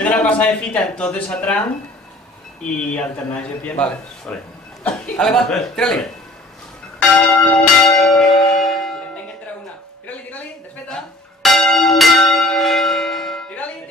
De la pasada de fita, entonces atrás y alternáis de piernas. Vale. Vale, va, tírale. Ten que entrar una. Tírale, despeta. Tírale.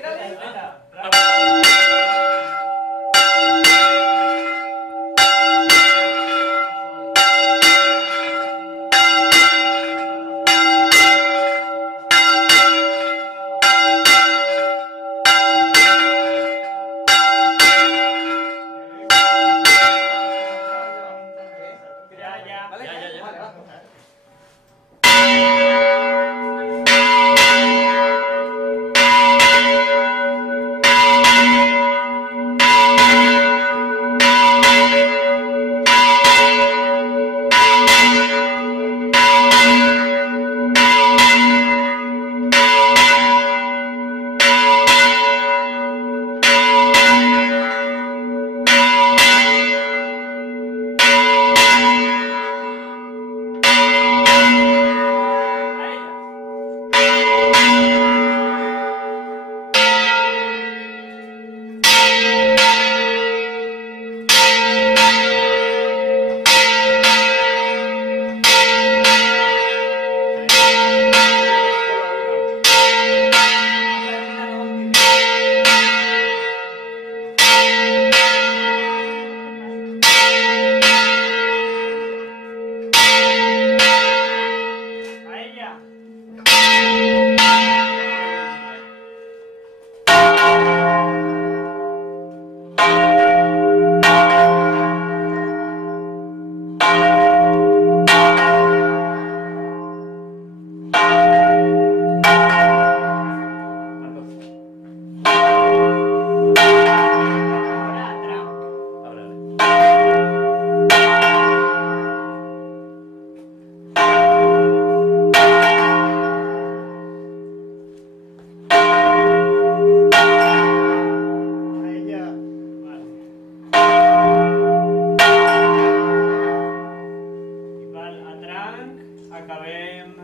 Acabem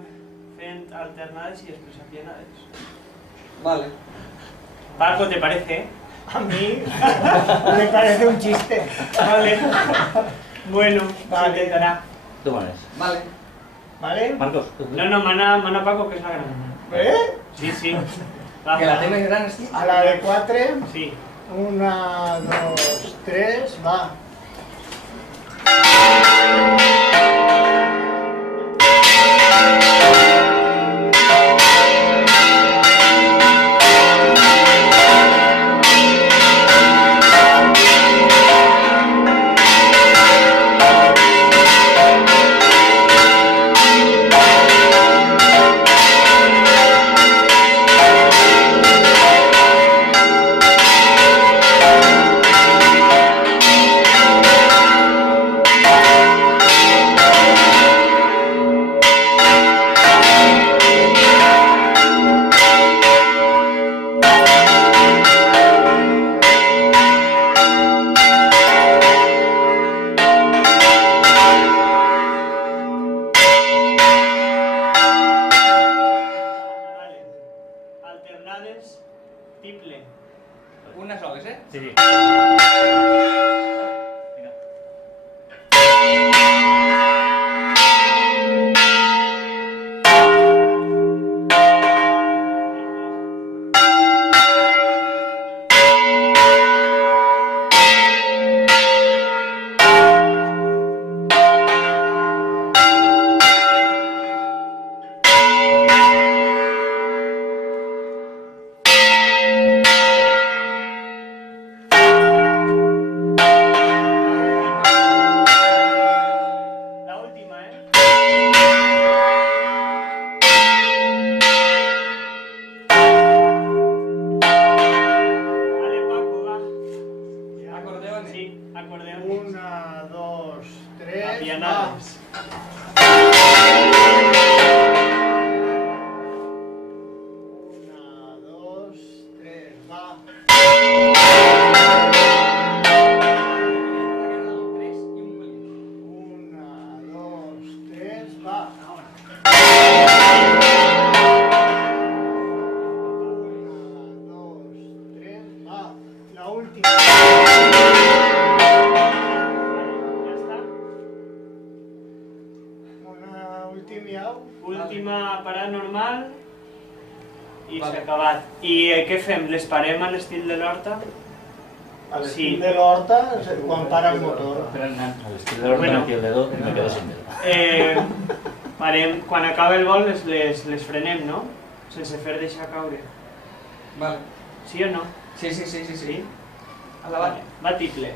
fent alternades y después apianades. Vale. Paco, ¿te parece? A mí me parece un chiste. Vale. Bueno, Vale. se intentará. Tú manes. Vale. ¿Vale? Marcos. No, mana Paco, que es la gran. ¿Eh? Sí. Va. Que la tengo gran así. A la de 4. Sí. 1, 2, 3, va. Alternades, triple. Una sola, ¿eh? Sí. La última, ¿eh? Vale, Paco, va. Acordeones. Sí, acordeón. 1, 2, 3, va. Apianades. 1, 2, 3, va. Tres y un pelín. 1, 2, 3, va. Ahora. 1, 2, 3, va. La última. Ja està. Una última i au. Última parada normal i Vale. s'ha acabat. I què fem? Les parem a l'estil de l'Horta? A l'estil Sí. de l'Horta, quan para el motor. Al estilo de orden Bueno. aquí el dedo y me quedo sin dedo. Parem, quan acaba el vol les frenem, no? Sense fer deixar caure. Vale. Sí o no? Sí. Sí? Endavant. Va tiple.